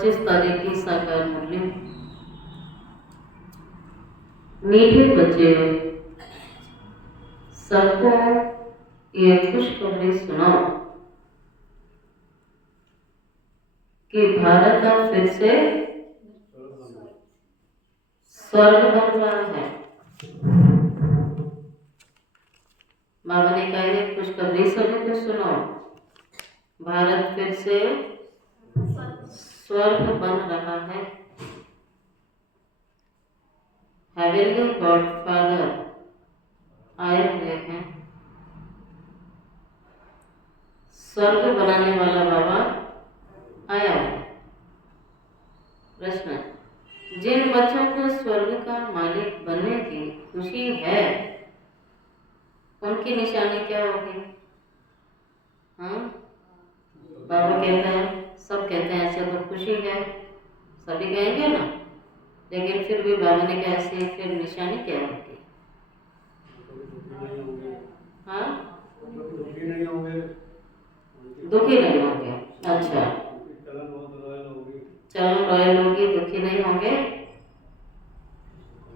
25 तारीख की साकार मुरली। मीठे बच्चे, सबको ये खुशखबरी सुनाओ कि भारत अब फिर से स्वर्ग बन रहा है। बाबा ने कहा है खुशखबरी सभी को सुनाओ, भारत फिर से स्वर्ग बन रहा है। हेवनली गॉडफादर आए हुए हैं। स्वर्ग बनाने वाला बाबा आया हुआ है। प्रश्न, जिन बच्चों को स्वर्ग का मालिक बनने की खुशी है उनकी निशानी क्या होगी? हाँ, बाबा कहता है, सब कहते हैं ऐसे तो खुशी है, सभी कहेंगे ना, लेकिन फिर भी बाबा ने कहा ऐसे फिर निशानी क्या होगी? हाँ, दुखी नहीं होंगे। अच्छा, चलन रॉयल होगी, दुखी नहीं होंगे,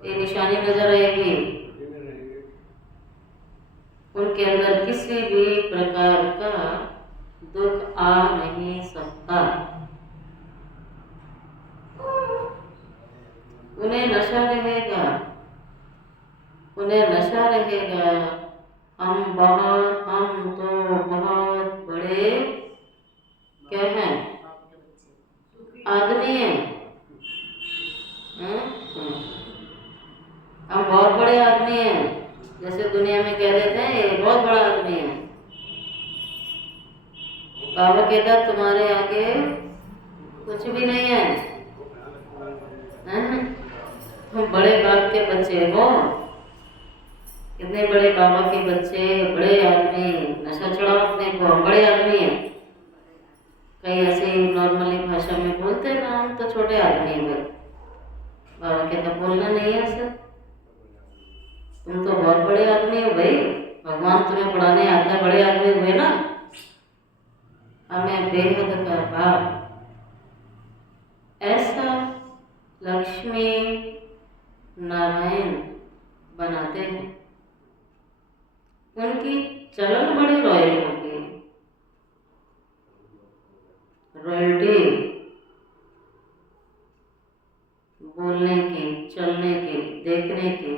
ये निशानी नजर आएगी। उनके अंदर किसी भी प्रकार का दुख आ नहीं सकता। उन्हें नशा रहेगा, हम तो बहुत बड़े क्या हैं, आदमी हैं। हम बहुत बड़े आदमी हैं, जैसे दुनिया में कह देते हैं ये बहुत बड़ा आदमी है। बाबा कहता तुम्हारे आगे कुछ भी नहीं है, तुम बड़े बाप के बच्चे हो। कितने बड़े बाबा के बच्चे, बड़े आदमी, नशा चढ़ाओ अपने को, हम बड़े आदमी हैं। कई ऐसे नॉर्मली भाषा में बोलते हैं ना, हम तो छोटे आदमी हैं। बाबा कहता बोलना नहीं है ऐसे, तुम तो बहुत बड़े आदमी हो भाई, भगवान तुम्हें पढ़ाने आता है, बड़े आदमी हुए ना। हमें बेहद का बाप ऐसा लक्ष्मी नारायण बनाते हैं, उनकी चलन बड़ी रॉयल होगी, रॉयल्टी, बोलने की, चलने की, देखने की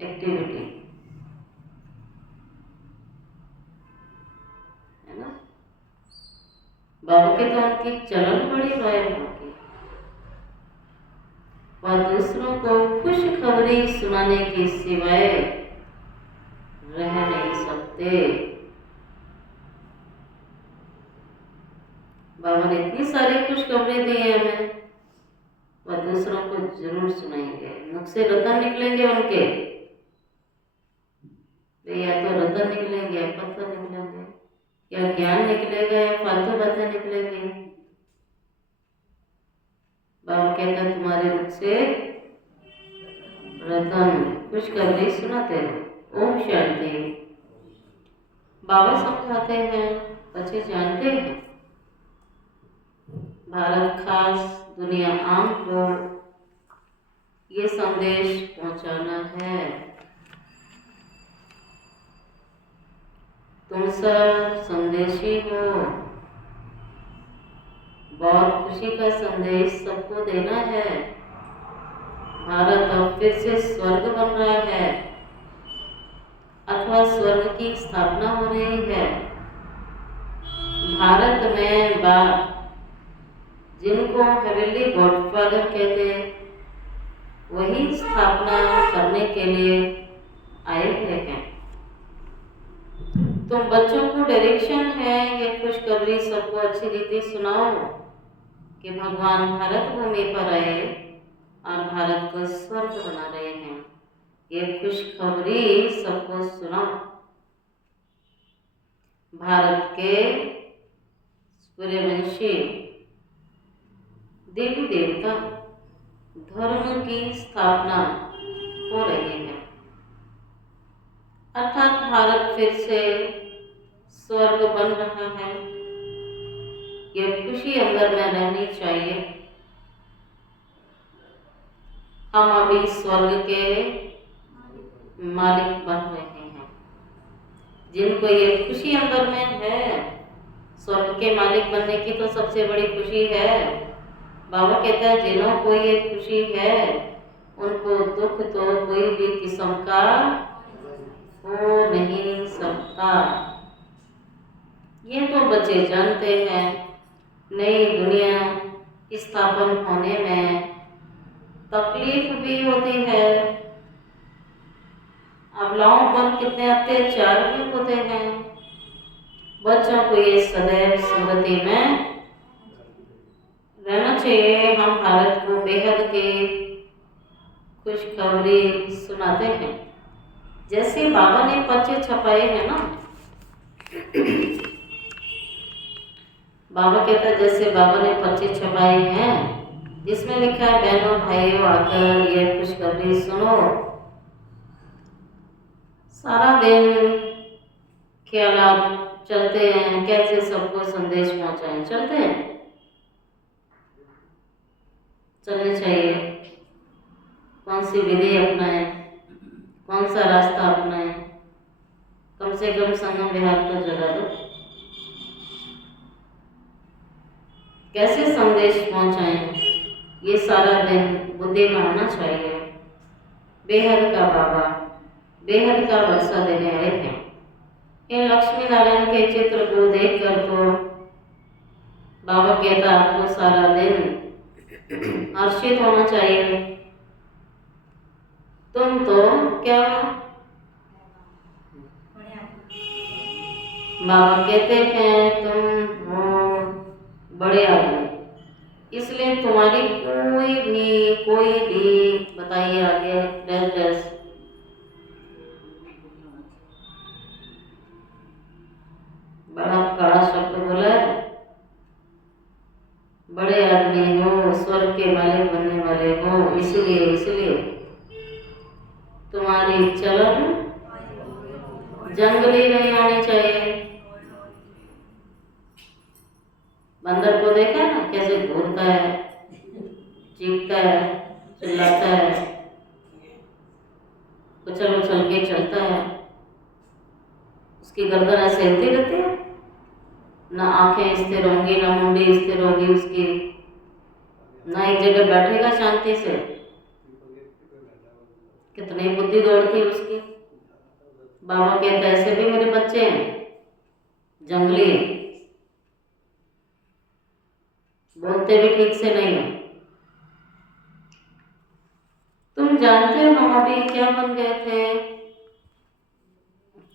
एक्टिविटी है ना। बाबा के तो उनकी चलन बड़ी रॉयल होगी। वह दूसरों को खुशखबरी सुनाने के सिवाय रह नहीं सकते। बाबा ने इतनी सारी खुशखबरी दी है हमें, वह दूसरों को जरूर सुनाएंगे। मुख से रतन निकलेंगे उनके, या तो रतन निकलेंगे या पत्थर निकलेंगे, या ज्ञान निकलेगा या फालतू बातें निकलेंगी। बाबा कहता तुम्हारे मुख से रतन खुशखबरी सुनाते रहो। ओम शांति। बाबा समझाते हैं, बच्चे जानते हैं, भारत खास दुनिया आम को ये संदेश पहुंचाना है। तुम सब संदेशी हो, बहुत खुशी का संदेश सबको देना है। भारत अब फिर से स्वर्ग बन रहा है, अथवा स्वर्ग की स्थापना हो रही है। भारत में बाप, जिनको हेवनली गॉडफादर कहते हैं, वही स्थापना करने के लिए आए हुए हैं। तुम बच्चों को डायरेक्शन है, ये खुशखबरी सबको अच्छी रीति सुनाओ कि भगवान भारत भूमि पर आए और भारत को स्वर्ग बना रहे हैं। ये खुशखबरी सबको सुनाओ। भारत के सूर्यवंशी देवी देवता धर्म की स्थापना हो रही है, अर्थात भारत फिर से स्वर्ग बन रहा है। ये खुशी अंदर में रहनी चाहिए। हम अभी स्वर्ग के मालिक बन रहे हैं। जिनको ये खुशी अंदर में है, स्वर्ग के मालिक बनने की तो सबसे बड़ी खुशी है। बाबा कहता है जिन्हों को ये खुशी है उनको दुख तो कोई भी किस्म का हो नहीं सकता। ये तो बच्चे जानते हैं नई दुनिया स्थापन होने में तकलीफ भी होती है, अबलाओं पर कितने अत्याचार भी होते हैं। बच्चों को ये सदैव स्मृति में रहना चाहिए। हम भारत को बेहद के खुशखबरी सुनाते हैं। जैसे बाबा ने पर्चे छपाए हैं ना, बाबा कहता है जैसे बाबा ने पर्चे छपाए हैं जिसमें लिखा है बहनों भाइयों आकर ये खुशखबरी सुनो। सारा दिन ख्याल चलते हैं कैसे सबको संदेश पहुंचाएं, चलते हैं, चलने चाहिए। कौन सी विधि अपनाएं, कौन सा रास्ता अपनाएं, कम से कम संगम विहार तो जगा दो। कैसे संदेश पहुंचाएं, ये सारा दिन बुद्धि में आना चाहिए। बेहद का बाबा बेहद का वर्षा देने आए हैं। इन लक्ष्मी नारायण के चित्र को देखकर तो बाबा कहता आपको सारा दिन हर्षित होना चाहिए। तुम तो क्या बाबा कहते हैं तुम हो बड़े आदमी, इसलिए तुम्हारी कोई भी बताइए आगे डैश बड़ा कड़ा शब्द बोला है। बड़े आदमी हो, स्वर्ग के मालिक बनने वाले हो, इसलिए तुम्हारी चलन जंगली नहीं होनी चाहिए। बंदर को देखा ना कैसे घूरता है, चीखता है, चिल्लाता है, उछल के चलता है, उसकी गर्दन ऐसे हिलती रहती है, ना आंखें स्थिर होंगी ना मुंडी स्थिर होगी उसकी, ना एक जगह बैठेगा शांति से। कितनी बुद्धि दौड़ती है उसकी। बाबा कहते ऐसे भी मेरे बच्चे हैं जंगली, बोलते भी ठीक से नहीं है। तुम जानते हो हम अभी क्या बन गए थे,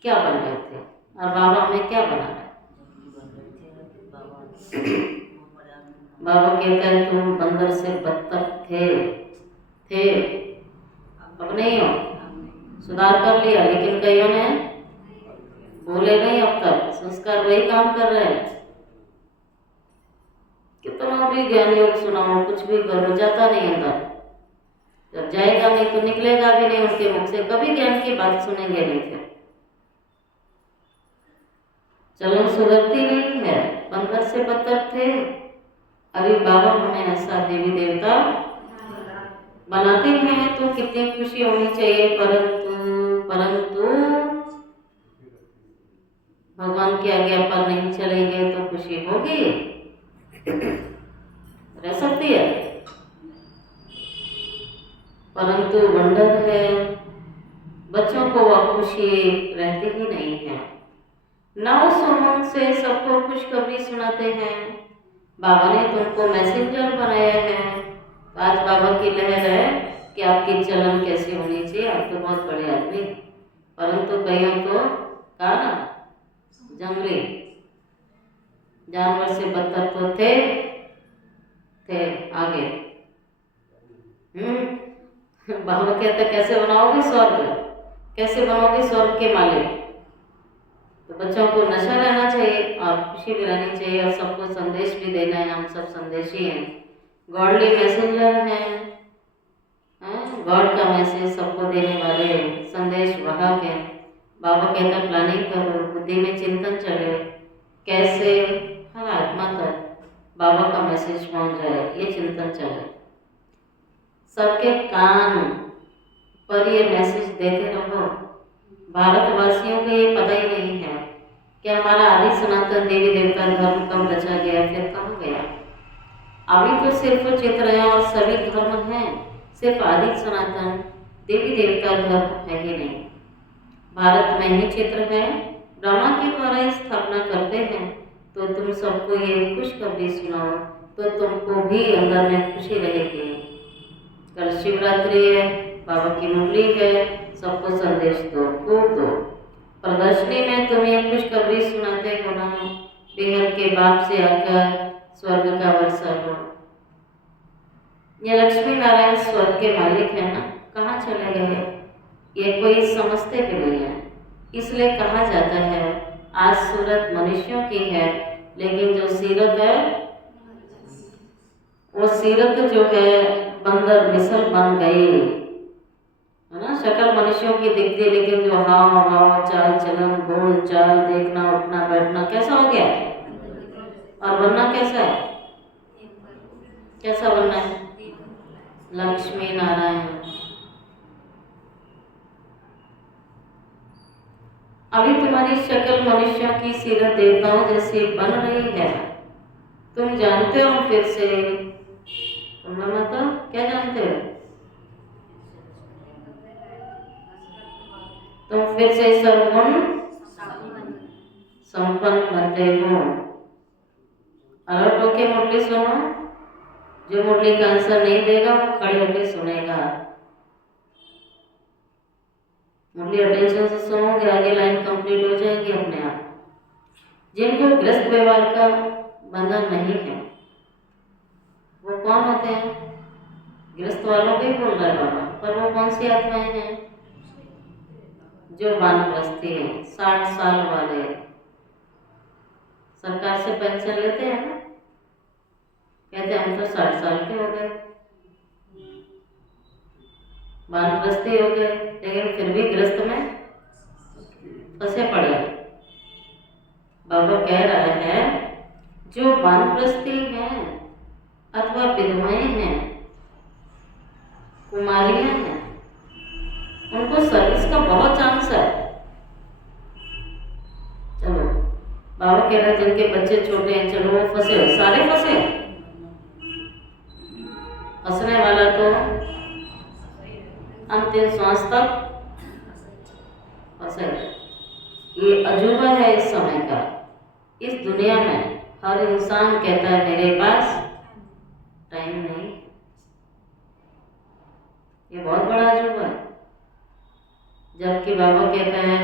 क्या बन गए थे, और बाबा हमें क्या बना रहे। बाबा कहता है तुम बंदर से बदतर थे, अब नहीं हो, सुधार कर लिया, लेकिन कईयों ने बोले नहीं, अब तक संस्कार वही काम कर रहे हैं। कितना भी ज्ञान योग सुनाओ, कुछ भी करो, जाता नहीं अंदर। जब जाएगा नहीं तो निकलेगा भी नहीं उनके मुख से, कभी ज्ञान की बात सुनेंगे नहीं। फिर चलन सुधरती नहीं है, बंदर से बदतर थे। अभी बाबा हमें ऐसा देवी देवता बनाते हैं तो कितनी खुशी होनी चाहिए। परंतु भगवान की आज्ञा पर नहीं चलेंगे तो खुशी होगी, रह सकती है। परंतु वंडर है, बच्चों को वह खुशी रहती ही नहीं है। ना उस उमंग से सबको खुशखबरी सुनाते हैं। बाबा ने तुमको मैसेंजर बनाया है, तो आज बाबा की लहर है कि आपकी चलन कैसी होनी चाहिए। आप तो बहुत बड़े आदमी, परंतु कईयों तो कहा ना जंगली, जानवर से बदतर तो थे आगे। बाबा कहते कैसे बनाओगे स्वर्ग, कैसे बनोगे स्वर्ग के मालिक। तो बच्चों को नशा रहना चाहिए और खुशी भी रहनी चाहिए, और सबको संदेश भी देना है। हम सब संदेशी हैं, गॉडली मैसेंजर हैं, गॉड का मैसेज सबको देने वाले संदेश वाहक हैं। बाबा कहता प्लानिंग करो, बुद्धि में चिंतन चले, कैसे हर आत्मा तक बाबा का मैसेज पहुंच जाए, ये चिंतन चले। सबके कान पर ये मैसेज देते रहो। भारतवासियों को ये पता ही नहीं है कि हमारा आदि सनातन देवी देवता धर्म कब बचा गया, फिर कहाँ गया। अभी तो सिर्फ चित्र है और सभी धर्म हैं, सिर्फ आदि सनातन देवी देवता धर्म है ही नहीं। भारत में ही चित्र है, ब्रह्मा के द्वारा स्थापना करते हैं। तो तुम सबको ये खुशखबरी सुनाओ तो तुमको भी अंदर में खुशी रहेगी। कल शिवरात्रि है, बाबा की मुरली है, सबको संदेश दो, खूब दो। प्रदर्शनी में तुम ये खुशखबरी सुनाते हो ना, बेहद के बाप से आकर स्वर्ग का वर्षा हो। ये लक्ष्मी नारायण स्वर्ग के मालिक है ना, कहाँ चले गए ये कोई समझते भी नहीं है। इसलिए कहा जाता है आज सूरत मनुष्यों की है, लेकिन जो सीरत है वो सीरत जो है बंदर मिसल बन गई है ना। शक्ल मनुष्यों की दिखती, लेकिन जो हाव भाव चाल चलन बोल चाल देखना उठना बैठना कैसा हो गया। और बनना कैसा है, कैसा बनना है, लक्ष्मी नारायण। अभी तुम्हारी शक्ल मनुष्यों की सीरत देवताओं जैसी बन रही है। तुम जानते हो फिर से, तुम मतलब क्या जानते हो, तुम फिर से सर्वगुण संपन्न बनते हो। अलर्ट होके मुरली सुनो, जो मुरली का आंसर नहीं देगा वो खड़े होके सुनेगा। मुरली अटेंशन से सुनोगे, आगे लाइन कंप्लीट हो जाएगी अपने आप। जिनको ग्रस्त व्यवहार का बंधन नहीं है वो कौन होते हैं, ग्रस्त वालों को ही बोल रहा है बाबा, पर वो कौन सी आत्माएं हैं, जो वानप्रस्थी है, 60 साल वाले, सरकार से पेंशन लेते हैं ना, कहते हैं हम तो 60 साल के हो गए, वानप्रस्थी हो गए, लेकिन फिर भी ग्रस्त में फंसे पड़े। बाबा कह रहा है जो वानप्रस्थी हैं अथवा विधवाएं हैं, कुमारियां हैं, उनको सर्विस का बहुत चांस है। चलो बाबा कह रहे हैं जिनके बच्चे छोटे हैं, चलो वो फंसे हो, सारे फंसे। फंसने वाला तो अंतिम श्वास तक फंसे। ये अजूबा है इस समय का। इस दुनिया में हर इंसान कहता है मेरे पास टाइम नहीं। ये बहुत बड़ा अजूबा है। जबकि बाबा कहता है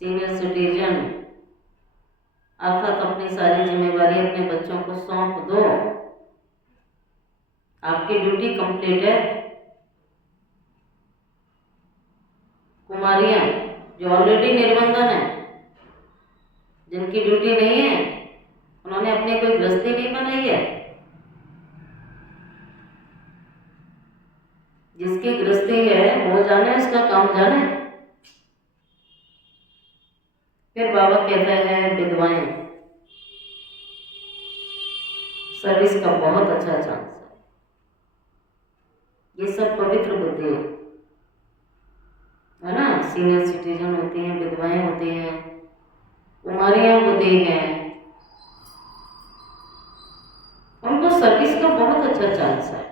सीनियर सिटीजन अर्थात अपनी सारी जिम्मेवारी अपने बच्चों को सौंप दो, आपकी ड्यूटी कंप्लीट है। कुमारियां जो ऑलरेडी निर्बंधन है, जिनकी ड्यूटी नहीं है, उन्होंने अपनी कोई गृहस्थी नहीं बनाई है। जिसकी गृहस्थी है वो जाने, उसका काम जाने। फिर बाबा कहता है विधवाएं, सर्विस का बहुत अच्छा चांस है। ये सब पवित्र बुद्धि है ना, सीनियर सिटीजन होती हैं, विधवाएं होती हैं, कुमारियां होती हैं, उनको सर्विस का बहुत अच्छा चांस है।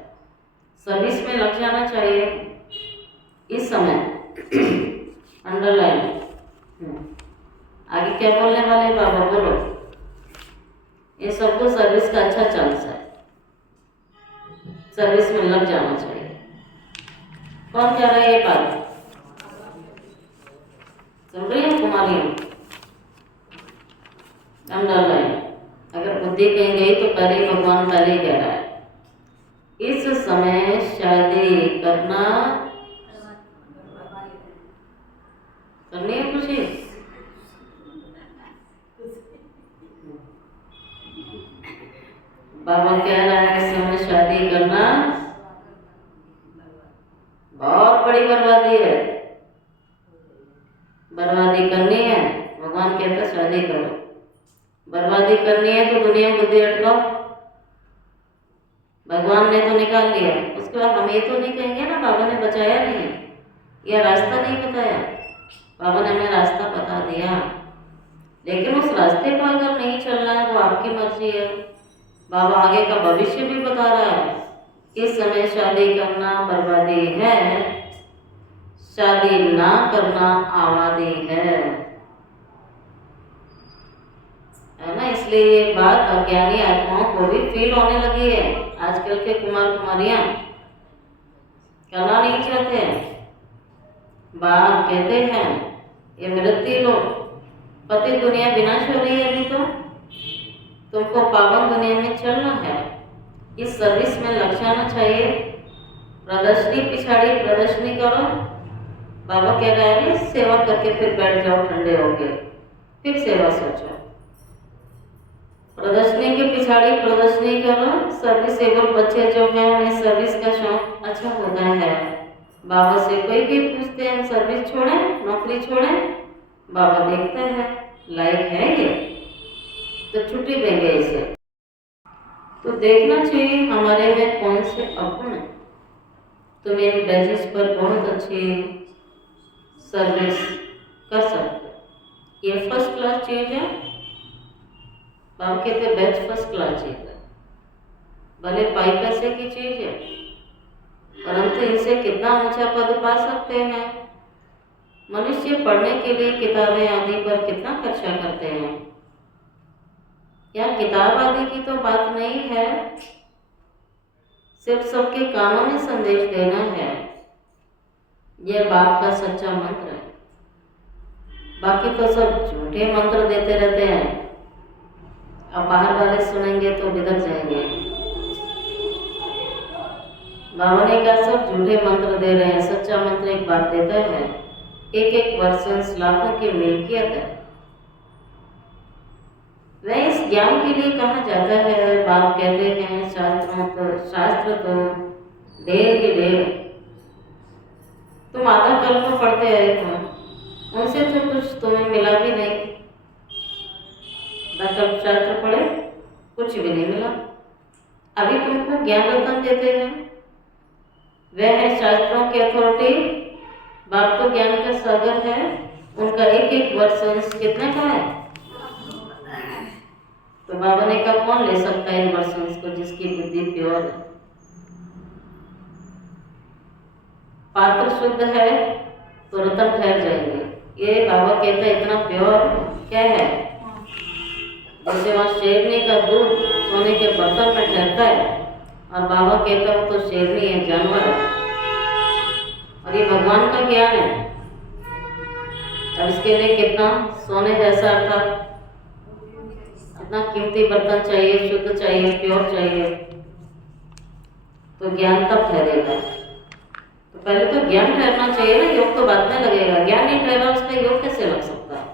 सर्विस में लग जाना चाहिए इस समय। अंडरलाइन। आगे क्या बोलने वाले बाबा, बोलो। ये सबको सर्विस का अच्छा चांस है, सर्विस में लग जाना चाहिए। कौन कह रहा है ये बात, सुन रही है कुमारियां? अंडरलाइन। अगर बुद्धि कहीं गई तो पहले भगवान पहले कह रहा है इस समय शादी करना, करनी है खुशी। बाबा कह रहा है इस समय शादी करना बहुत बड़ी बर्बादी है। बर्बादी करनी है, भगवान कहता है शादी करो। बर्बादी करनी है तो दुनिया में बुद्धि अटकाओ। भगवान ने तो निकाल लिया, उसके बाद हम ये तो नहीं कहेंगे ना बाबा ने बचाया नहीं, या रास्ता नहीं बताया। बाबा ने हमें रास्ता बता दिया, लेकिन उस रास्ते पर अगर नहीं चलना है वो आपकी मर्जी है। बाबा आगे का भविष्य भी बता रहा है, इस समय शादी करना बर्बादी है, शादी ना करना आबादी है ना। इसलिए ये बात अज्ञानी आत्माओं को भी फील होने लगी है। आजकल के कुमार कुमारियां करना नहीं चाहते हैं। बाप कहते हैं ये मृत्यु लोग, पति दुनिया विनाश हो रही है, अभी तो तुमको पावन दुनिया में चलना है। इस सर्विस में लग जाना चाहिए। प्रदर्शनी पिछाड़ी प्रदर्शनी करो, बाबा कह रहा है सेवा करके फिर बैठ जाओ ठंडे होके, फिर सेवा सोचो। प्रदर्शनी के पिछाड़ी प्रदर्शनी करो। सर्विसेबल बच्चे जो हैं उन्हें सर्विस का शौक अच्छा होता है। बाबा से कोई भी पूछते हैं हम सर्विस छोड़ें, नौकरी छोड़ें, बाबा देखते हैं लायक है ये तो छुट्टी देंगे इसे। तो देखना चाहिए हमारे में कौन से अवगुण है। तुम इन बेसिस पर बहुत अच्छी सर्विस कर सकते हो। ये फर्स्ट क्लास चीज है, बाबा कहते बेस्ट फर्स्ट क्लास चीज है। भले पाई पैसे की चीज है, परंतु इनसे कितना ऊंचा पद पा सकते हैं। मनुष्य पढ़ने के लिए किताबें आदि पर कितना खर्चा करते हैं। यहाँ किताब आदि की तो बात नहीं है, सिर्फ सबके कानों में संदेश देना है। यह बाप का सच्चा मंत्र है। बाकी तो सब झूठे मंत्र देते रहते हैं। अब बाहर वाले सुनेंगे तो बिगड़ जाएंगे। बाबा ने कहा सब झूठे मंत्र दे रहे हैं, सच्चा मंत्र एक बात देता है। एक एक वर्षंस लाखों की मिल्कियत है। वह इस ज्ञान के लिए कहा जाता है। बाप कहते हैं शास्त्र तो ढेर के ढेर। तुम आधा कल्प पढ़ते आए हो, उनसे तो कुछ तुम्हें मिला भी नहीं। कल्प शास्त्र पढ़े, कुछ भी नहीं मिला। अभी तुमको ज्ञान रत्न देते हैं, वह है शास्त्रों की अथॉरिटी। बाप तो ज्ञान का सागर है। उनका एक एक वर्षंस कितने का है। तो बाबा ने कहा कौन ले सकता है इन वर्षंस को जिसकी बुद्धि प्योर है। पात्र शुद्ध है तो रत्न ठहर जाएंगे। ये बाबा कहता है इतना प्योर क्या है। जैसे वहाँ शेरनी का दूध सोने के बर्तन में ठहरता है, और बाबा कहता है वो तो शेरनी है, जानवर है, और ये भगवान का ज्ञान है। अब इसके लिए कितना सोने जैसा अर्थात इतना कीमती बर्तन चाहिए, शुद्ध चाहिए, प्योर चाहिए, तो ज्ञान तब ठहरेगा। तो पहले तो ज्ञान ठहरना चाहिए ना, योग तो बाद में लगेगा। ज्ञान नहीं ठहरा उसका योग कैसे लग सकता है।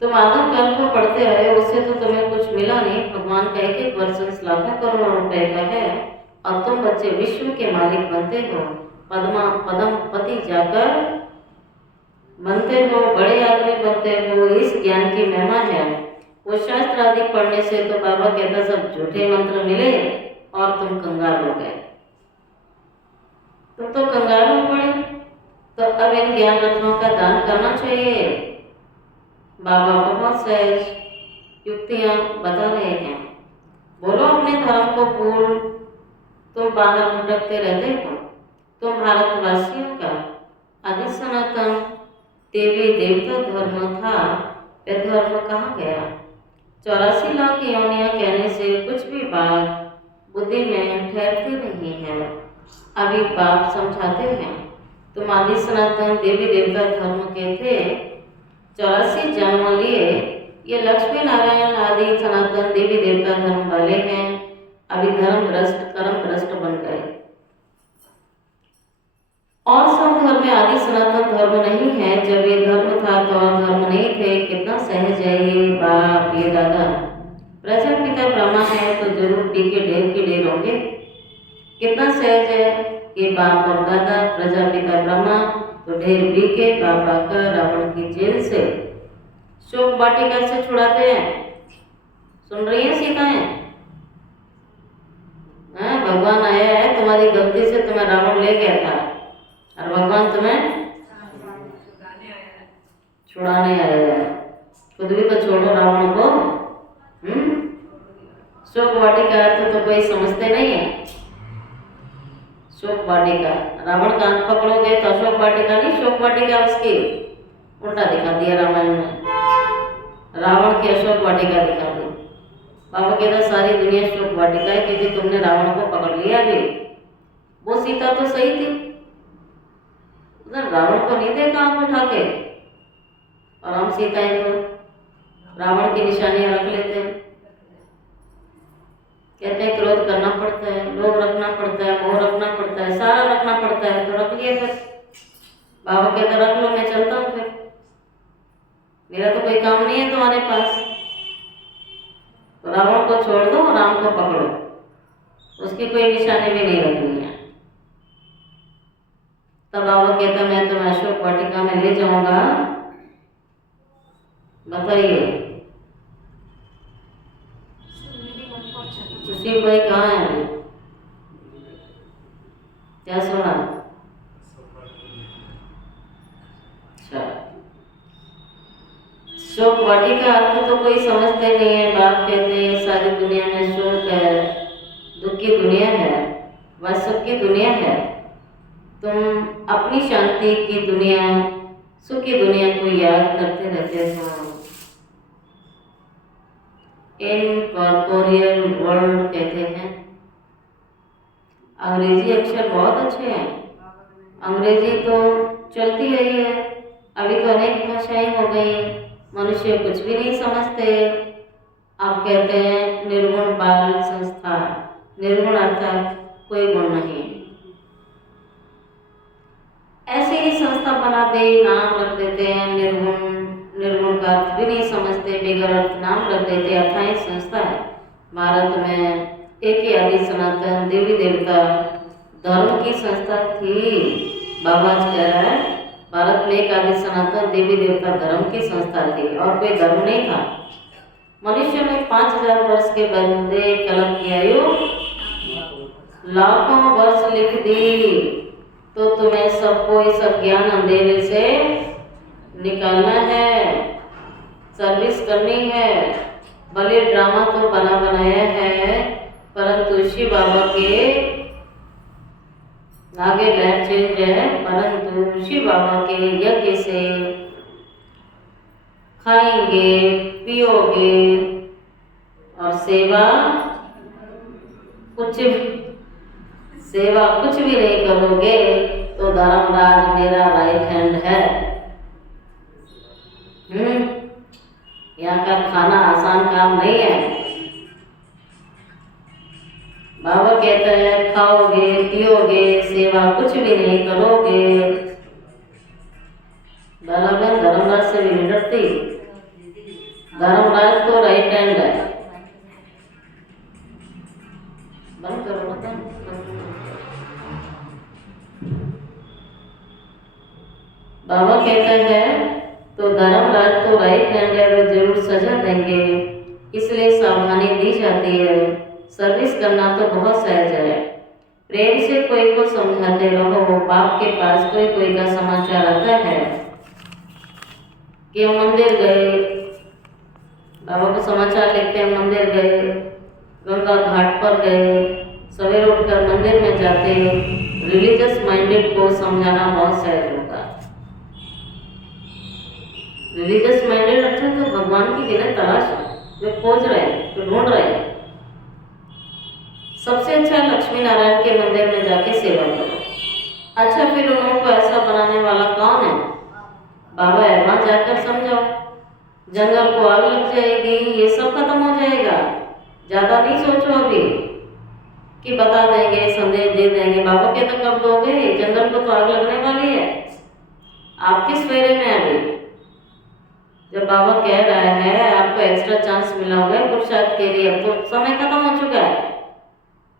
तुम आधा कल्प को पढ़ते आए, उससे तो तुम्हें कुछ मिला नहीं। भगवान का एक एक वर्षंस लाखों करोड़ों रुपए का है, और तुम बच्चे विश्व के मालिक बनते हो। पदम पति जाकर बनते हो, बड़े आदमी बनते हो। इस ज्ञान की महिमा है। वो शास्त्र आदि पढ़ने से तो बाबा कहता सब झूठे मंत्र मिले और तुम कंगाल हो गए। तुम तो कंगाल हो पड़े। तो अब इन ज्ञान रत्नों का दान करना चाहिए। बाबा बहुत सहज युक्तियां बता रहे हैं। बोलो अपने धर्म को भूल, तुम बाहर भटकते रहते हो। तुम भारतवासियों का आदि सनातन देवी देवता धर्म था, वह धर्म कहाँ गया। 84 लाख योनियां कहने से कुछ भी बात बुद्धि में ठहरती नहीं है। अभी बाप समझाते हैं तुम आदि सनातन देवी देवता धर्म के थे, 84 जन्म लिए। ये लक्ष्मी नारायण आदि सनातन देवी देवता धर्म वाले हैं। अभी धर्म भ्रष्ट कर्म भ्रष्ट बन गए, और सब धर्म में आदि सनातन धर्म नहीं है। जब ये धर्म था तो और धर्म नहीं थे। कितना सहज है ये बाप, ये दादा। प्रजापिता ब्रह्मा है तो जरूर पी के ढेर होंगे। कितना सहज है ये बाप और दादा। प्रजापिता ब्रह्मा तो ढेर पी के बाप आकर रावण की जेल से शोक वाटिका से छुड़ाते हैं। सुन रही है सीताएं? भगवान आया है, तुम्हारी गलती से तुम्हें रावण ले गया था और भगवान तुम्हें छुड़ाने आया है। खुद भी तो छोड़ो रावण को। शोक वाटिका अर्थ तो कोई समझते नहीं है। शोक वाटिका, रावण का हाथ पकड़ोगे तो अशोक वाटिका नहीं, शोक वाटिका उसकी उल्टा दिखा दिया रामायण में। रावण की अशोक वाटिका दिखा दी। बाबा कहता सारी दुनिया शोक वाटिका है क्योंकि तुमने रावण को पकड़ लिया। अभी वो सीता तो सही थी, रावण को नहीं देखा आंख उठा के, और हम सीताएं तो रावण की निशानियां रख लेते हैं। कहते हैं क्रोध करना पड़ता है, लोभ रखना पड़ता है, मोह रखना पड़ता है, सारा रखना पड़ता है, तो रख लिया फिर। बाबा कहते रख लो, मैं चलता हूँ फिर, मेरा तो कोई काम नहीं है तुम्हारे पास। तो रावण को छोड़ दो, राम को पकड़ो, उसकी कोई निशानी भी नहीं रखनी है। तब बाबा कहता मैं तुम्हें अशोक वाटिका में ले जाऊंगा। बताइए सुशील भाई कहाँ है अभी? क्या सुना? अच्छा, शोक वाटिका अर्थ तो कोई समझते नहीं है। बाप कहते हैं सारी दुनिया में शोक है, दुख की दुनिया है, वह सुख की दुनिया है। तुम अपनी शांति की दुनिया, सुख की दुनिया को याद करते रहते हो। इनकॉर्पोरियल वर्ल्ड कहते हैं। अंग्रेजी अक्षर बहुत अच्छे हैं, अंग्रेजी तो चलती रही है, अभी तो अनेक भाषाएं हो गई, मनुष्य कुछ भी नहीं समझते। आप कहते हैं निर्गुण बाल संस्था, निर्गुण अर्थात कोई गुण नहीं, ऐसे ही संस्था बना दे, नाम रख देते हैं निर्गुण। निर्गुण का अर्थ भी नहीं समझते, बेगर अर्थ नाम रख देते। अथाई संस्था है। भारत में एक ही आदि सनातन देवी देवता धर्म की संस्था थी। बाबा कह रहा है भारत में एक आदि सनातन देवी देवता धर्म की संस्था थी और कोई धर्म नहीं था। मनुष्य में 5000 वर्ष के बंदे कलम की आयु लाखों वर्ष लिख दी, तो तुम्हें सबको इस अज्ञान अंधेरे से निकालना है, सर्विस करनी है। भले ड्रामा तो बना बनाया है, परंतु शिव बाबा के आगे लाइफ चेंज है। परंतु शिव बाबा के यज्ञ से खाएंगे, पियोगे और सेवा कुछ भी नहीं करोगे तो धर्मराज मेरा राइट हैंड है। यहाँ का खाना आसान काम नहीं है। बाबा कहता है खाओगे, पियोगे, सेवा कुछ भी नहीं करोगे। बहन धर्मराज से भी डरती, धर्मराज तो राइट हैंड है। बंद करो बाबा कहता है तो धर्मराज तो राइट हैंड है, वे जरूर सजा देंगे, इसलिए सावधानी दी जाती है। सर्विस करना तो बहुत सहज है। प्रेम से कोई को समझाते रहो। बाप के पास कोई का समाचार आता है कि मंदिर गए, बाबा को समाचार लिखते हैं मंदिर गए, गंगा घाट पर गए, सवेरे उठकर मंदिर में जाते। रिलीजियस माइंडेड को समझाना बहुत सहज होता है। रिलीजियस माइंडेड अर्थात तो भगवान की बिना तलाश है, वे खोज रहे हैं, वे ढूंढ रहे हैं। सबसे अच्छा लक्ष्मी नारायण के मंदिर में जाके सेवा करो। अच्छा फिर उन्होंने को ऐसा बनाने वाला कौन है? बाबा है, वहां जाकर समझाओ। जंगल को आग लग जाएगी, ये सब खत्म हो जाएगा। ज्यादा नहीं सोचो अभी कि बता देंगे, संदेश दे देंगे। बाबा के तो कब दोगे? जंगल को तो आग लगने वाली है। आप किस फेरे में अभी? जब बाबा कह रहा है आपको एक्स्ट्रा चांस मिला होगा पुरुषार्थ के लिए, तो समय खत्म हो चुका है,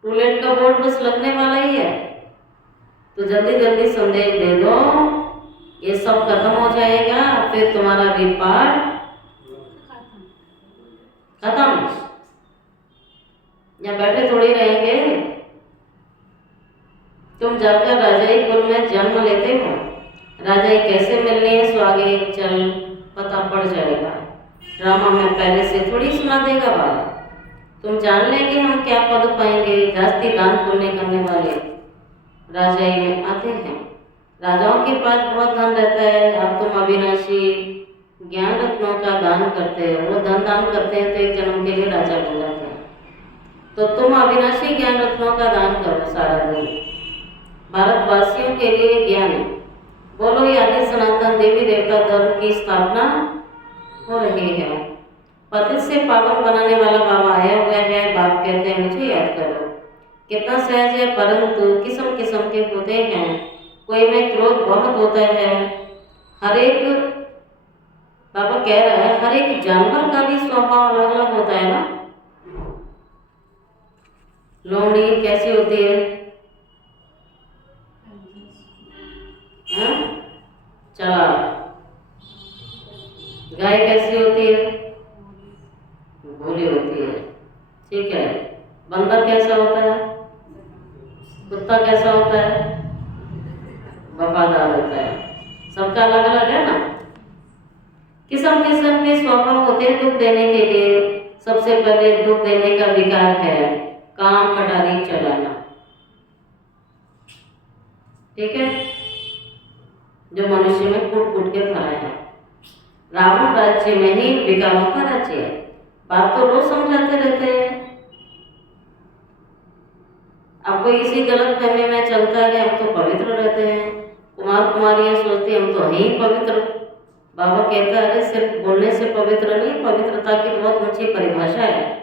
टू लेट का बोर्ड बस लगने वाला ही है। तो जल्दी जल्दी संदेश दे दो, ये सब खत्म हो जाएगा, फिर तुम्हारा भी पाठ खत्म। या बैठे थोड़ी रहेंगे। तुम जाकर राजाई कुल में जन्म लेते हो, राजाई कैसे मिलनी है सो आगे चल पता पड़ जाएगा। ड्रामा में पहले से थोड़ी सुना देगा बाबा। तुम जान लेंगे हम क्या पद पाएंगे। जास्ती दान पुण्य करने वाले राजाई में आते हैं। राजाओं के पास बहुत धन रहता है। अब तुम अविनाशी ज्ञान रत्नों का दान करते हो, वो धन दान करते हैं तो एक जन्म के लिए राजा बन जाते हैं। तो तुम अविनाशी ज्ञान रत्नों का दान करो सारा दिन। भारतवासियों के लिए ज्ञान बोलो, यानी सनातन देवी देवता धर्म की स्थापना हो रही है। पतित से पावन बनाने वाला बाबा आया हुआ है। बाप कहते हैं मुझे याद करो। कितना सहज है, परंतु किस्म किस्म के होते हैं। कोई में क्रोध बहुत होता है। हर एक बाबा कह रहा है हर एक जानवर का भी स्वभाव अलग अलग होता है ना। लोमड़ी कैसी होती है? चला। गाय कैसी होती है? भोली होती है। ठीक है। बंदर कैसा होता है? कुत्ता कैसा होता है? वफादार होता है। सबका अलग अलग है ना। किस्म किस्म के स्वभाव होते हैं दुख देने के लिए। सबसे पहले दुख देने का विकार है काम कटारी चलाना। ठीक है, जो मनुष्य में कूट कूट के भरा है। रावण राज्य में ही विकारों का राज्य है। बात तो रोज समझाते रहते हैं। अब कोई इसी गलत फहमी में चलता है कि हम तो पवित्र रहते हैं। कुमार कुमारियां सोचती हम तो ही पवित्र। बाबा कहता है अरे सिर्फ बोलने से पवित्र नहीं, पवित्रता की बहुत ऊंची परिभाषा है।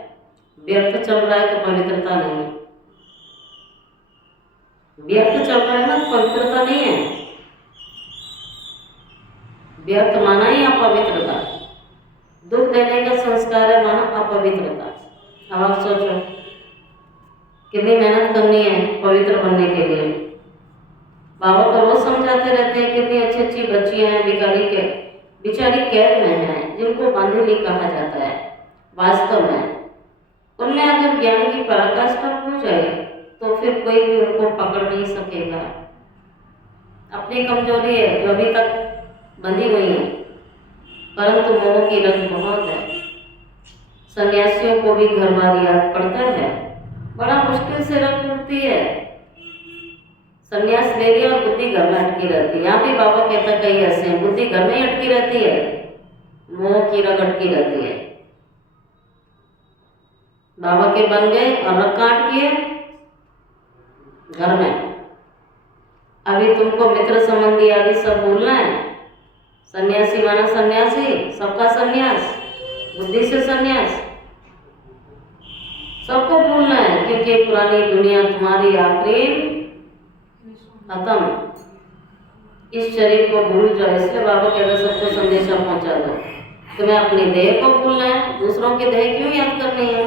व्यर्थ चल रहा है तो पवित्रता नहीं। व्यर्थ चल रहा है ना, पवित्रता नहीं है। व्यर्थ माना ही अपवित्रता। दुख देने का संस्कार है माना अपवित्रता। अब आप सोचो कितनी मेहनत करनी है पवित्र बनने के लिए। बाबा तो रोज समझाते रहते हैं कितनी अच्छी अच्छी बच्चियां हैं बेचारी कैद में हैं, जिनको बांधेली कहा जाता है। वास्तव में उनमें अगर ज्ञान की पराकाष्ठा हो जाए तो फिर कोई भी उनको पकड़ नहीं सकेगा। अपनी कमजोरी है जो अभी तक बंधी हुई है, परंतु मोह की रंग बहुत है। सन्यासियों को भी घर बार याद पड़ता है। बड़ा मुश्किल से रंग टूटती है। सन्यास ले लिया और बुद्धि घर में अटकी रहती है। यहाँ भी बाबा कहता कई ऐसे हैं बुद्धि घर में ही अटकी रहती है, मोह की रंग अटकी रहती है। बाबा के बन गए और रग काट किए घर में। अभी तुमको मित्र संबंधी आदि सब भूलना है। सन्यासी माना सन्यासी, सबका सन्यास, बुद्धि से सन्यास, सबको भूलना है। क्योंकि पुरानी दुनिया तुम्हारी आखिरी खत्म। इस शरीर को भूल जाओ। इसलिए बाबा कहते सबको संदेशा पहुंचा दो। तुम्हें अपनी देह को भूलना है, दूसरों के देह क्यों याद करनी है?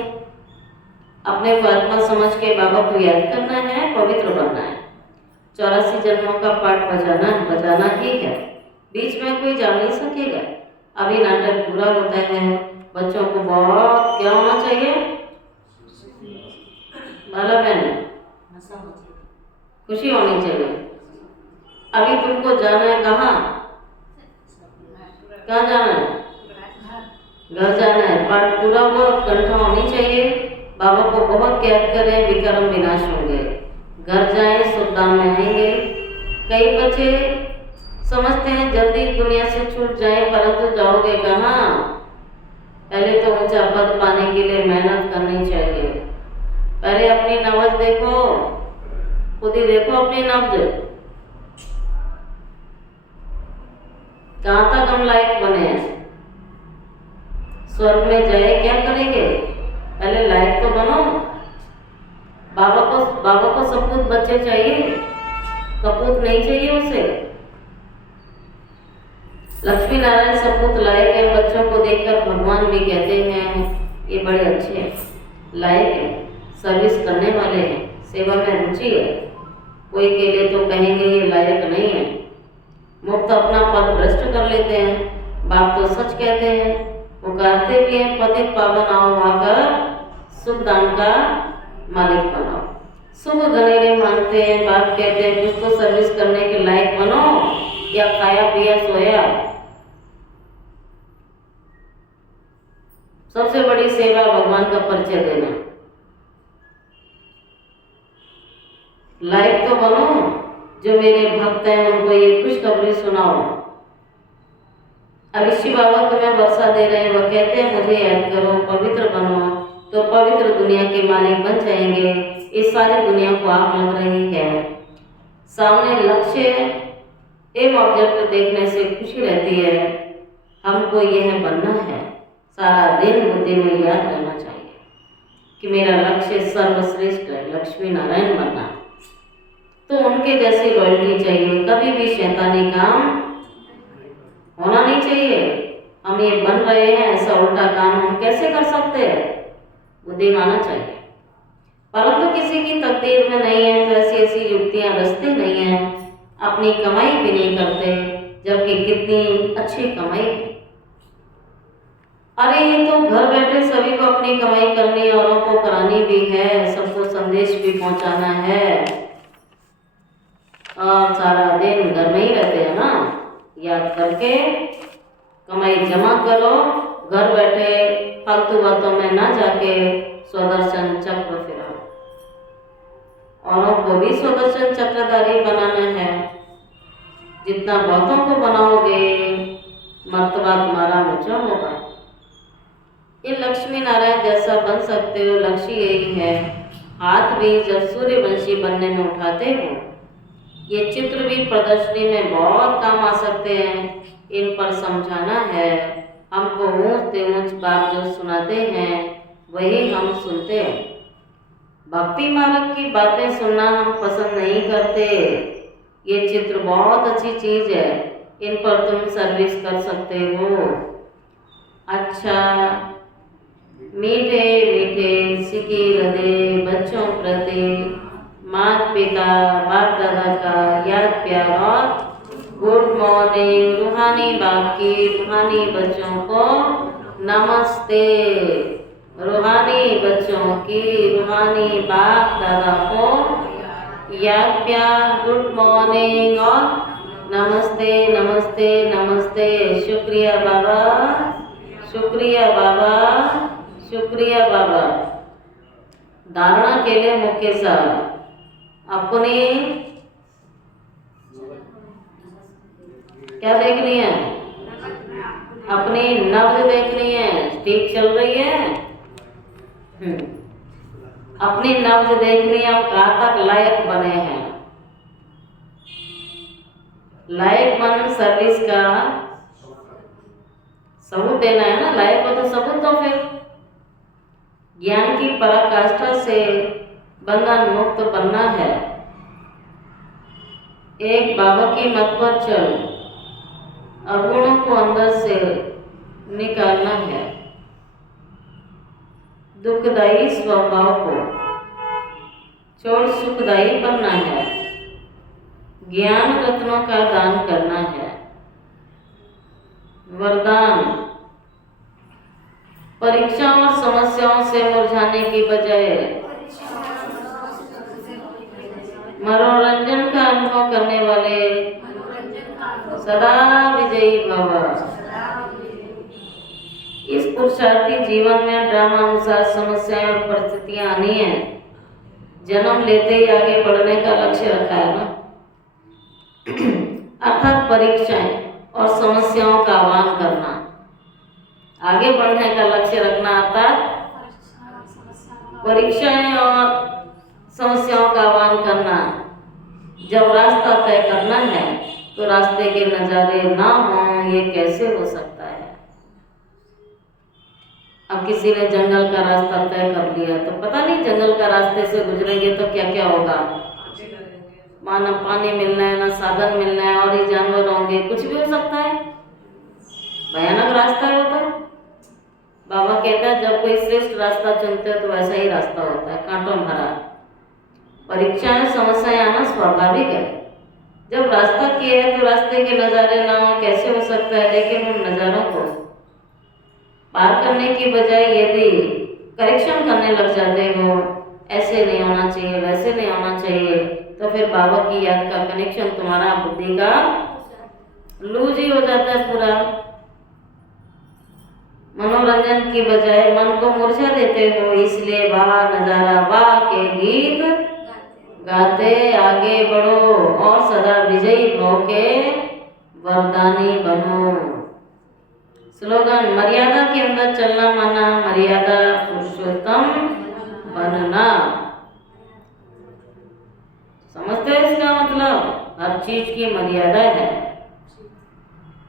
अपने को आत्मा समझ के बाबा को याद करना है, पवित्र बनना है। 84 जन्मों का पाठ बजाना ही है। बीच में कोई जा नहीं सकेगा। अभी नाटक पूरा होता है। बच्चों को बहुत क्या होना चाहिए? बाला बहन खुशी होनी चाहिए। अभी तुमको जाना है कहाँ जाना है? घर जाना है। पाठ पूरा हुआ, कंठा होनी चाहिए। बाबा को बहुत याद करें, विक्रम विनाश होंगे। घर जाएं, सुधाम में आएंगे। कई बच्चे समझते हैं जल्दी दुनिया से छूट जाए, परंतु जाओगे कहाँ? पहले तो ऊंचा पद पाने के लिए मेहनत करनी चाहिए। पहले अपनी नब्ज देखो, खुद ही देखो अपनी नब्ज कहाँ तक हम लायक बने हैं। स्वर्ग में जाए क्या करेंगे? पहले लायक तो बनो। बाबा को सपूत बच्चे चाहिए, कपूत नहीं चाहिए उसे। लक्ष्मी नारायण सपूत लायक है। बच्चों को देखकर भगवान भी कहते हैं ये बड़े अच्छे हैं, लायक है, सर्विस करने वाले हैं, सेवा में रुचि है। कोई के लिए तो कहेंगे ये लायक नहीं है। मुक्त अपना पद भ्रष्ट कर लेते हैं। बाप तो सच कहते हैं, पुकारते भी हैं पतित पावन आओ आकर सुख दान का मालिक बनाओ। सुबह घनेरे मांगते हैं, बाप कहते हैं कुछ तो सर्विस करने के लायक बनो, या खाया पिया सोया। सबसे बड़ी सेवा भगवान का परिचय देना। लायक तो बनो, जो मेरे भक्त हैं उनको ये खुशखबरी सुनाओ। अविष्य बाबा तुम्हें वर्षा दे रहे हैं, वह कहते हैं मुझे याद करो, पवित्र बनो, तो पवित्र दुनिया के मालिक बन जाएंगे। इस सारी दुनिया को आग लग रही है, सामने लक्ष्य एक ऑब्जेक्ट देखने से खुशी रहती है। हमको यह बनना है, सारा दिन बुद्धि में याद रहना चाहिए कि मेरा लक्ष्य सर्वश्रेष्ठ है, लक्ष्मी नारायण बनना। तो उनके जैसी रॉयल्टी चाहिए, कभी भी शैतानी काम होना नहीं चाहिए। हम ये बन रहे हैं, ऐसा उल्टा काम हम कैसे कर सकते हैं, बुद्धि आना चाहिए। परंतु किसी की तकदीर में नहीं है, तो ऐसी ऐसी युक्तियां रचते नहीं हैं, अपनी कमाई भी नहीं करते, जबकि कितनी अच्छी कमाई है। अरे ये तो घर बैठे सभी को अपनी कमाई करनी, औरों को करानी भी है, सबको संदेश भी पहुंचाना है, और सारा दिन घर में ही रहते हैं ना। याद करके कमाई जमा करो, घर बैठे फालतू बातों में ना जाके स्वदर्शन चक्र फिराओ। औरों को भी स्वदर्शन चक्रधारी बनाना है। जितना बहुतों को बनाओगे मर्तबा तुम्हारा ऊंचा होगा। ये लक्ष्मी नारायण जैसा बन सकते हो, लक्ष्य यही है। हाथ भी जब सूर्यवंशी बनने में उठाते हो, ये चित्र भी प्रदर्शनी में बहुत काम आ सकते हैं। इन पर समझाना है। हमको ऊंच से ऊंच बात जो सुनाते हैं वही हम सुनते हैं। भक्ति मार्ग की बातें सुनना हम पसंद नहीं करते। ये चित्र बहुत अच्छी चीज है, इन पर तुम सर्विस कर सकते हो। अच्छा, मीठे मीठे सिक्के लदे बच्चों प्रति माता पिता बाप दादा का याद प्यार और गुड मॉर्निंग। रूहानी बाप की रूहानी बच्चों को नमस्ते। रूहानी बच्चों की रूहानी बाप दादा को याद प्यार, गुड मॉर्निंग और नमस्ते नमस्ते नमस्ते। शुक्रिया बाबा, शुक्रिया बाबा, शुक्रिया बाबा। धारणा के लिए मुख्य सार अपनी क्या देखनी है, अपनी नब्ज देखनी है, ठीक चल रही है। अपनी नब्ज देखनी है, कहाँ तक लायक बने हैं। लायक बन सर्विस का सबूत देना है ना। लायक हो तो सबूत दो। फिर ज्ञान की पराकाष्ठा से बंधन मुक्त बनना है। एक बाबा की मत पर चल, अवगुणों को अंदर से निकालना है। दुखदायी स्वभाव को छोड़ सुखदायी बनना है। ज्ञान रत्नों का दान करना है। वरदान, परीक्षाओं और समस्याओं से मुरझाने की बजाय मनोरंजन का अनुभव करने वाले सदा विजयी भव। इस पुरुषार्थी जीवन में ड्रामा अनुसार समस्याएं और परिस्थितियां आनी है। जन्म लेते ही आगे बढ़ने का लक्ष्य रखा है ना, अर्थात परीक्षाएं और समस्याओं का आह्वान करना। आगे बढ़ने का लक्ष्य रखना अर्थात परीक्षाएं और समस्याओं का आह्वान करना। जब रास्ता तय करना है तो रास्ते के नज़ारे ना हो, ये कैसे हो सकता है। अब किसी ने जंगल का रास्ता तय कर लिया तो पता नहीं जंगल का रास्ते से गुजरेंगे तो क्या क्या होगा। ना पानी मिलना है, ना साधन मिलना है, और ही जानवर होंगे, कुछ भी हो सकता है। भयानक रास्ता है वो तो। बाबा कहता है जब कोई श्रेष्ठ रास्ता चुनते हो तो वैसा ही रास्ता होता है, कांटों भरा। परीक्षाएं समस्याएं आना स्वाभाविक है। जब रास्ता किया है तो रास्ते के नज़ारे ना हो, कैसे हो सकता है। लेकिन उन नज़ारों को पार करने की बजाय यदि करेक्शन करने लग जाते हो ऐसे नहीं होना चाहिए, वैसे नहीं होना चाहिए, तो फिर बाबा की याद का कनेक्शन तुम्हारा बुद्धि का लूज ही हो जाता है पूरा। मनोरंजन की बजाय मन को मूर्छा देते हो, इसलिए वाह नजारा वाह के गीत गाते आगे बढ़ो और सदा विजयी भव के वरदानी बनो। स्लोगन, मर्यादा के अंदर चलना माना मर्यादा पुरुषोत्तम बनना। समझते हो इसका मतलब? हर चीज की मर्यादा है,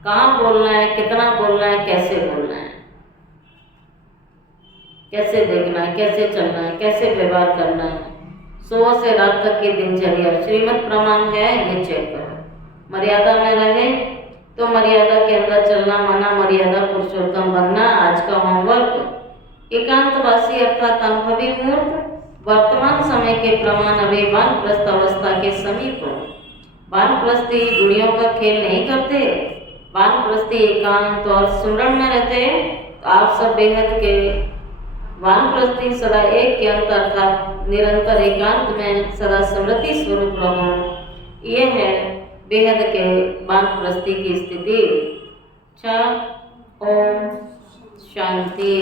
कहाँ बोलना है, कितना बोलना है, कैसे बोलना है, कैसे देखना है, कैसे चलना है, कैसे व्यवहार करना है। सुबह से रात तक की दिनचर्या श्रीमद् प्रमाण है, ये चेक करो। मर्यादा में रहे तो मर्यादा के अंदर चलना माना मर्यादा पुरुषोत्तम बनना। आज का होमवर्क, एकांतवासी अर्थात अनुभवी मूर्त वर्तमान समय के प्रमाण अभी वानप्रस्थ अवस्था के समीप हो। वानप्रस्थी दुनियों का खेल नहीं करते, वानप्रस्थी एकांत और सुमरण में रहते। तो आप सब बेहद के वानप्रस्थी सदा एक के अंत अर्थात निरंतर एकांत में सदा स्मृति स्वरूप रहो। यह है बेहद के वानप्रस्थी की स्थिति। अच्छा, ओम शांति।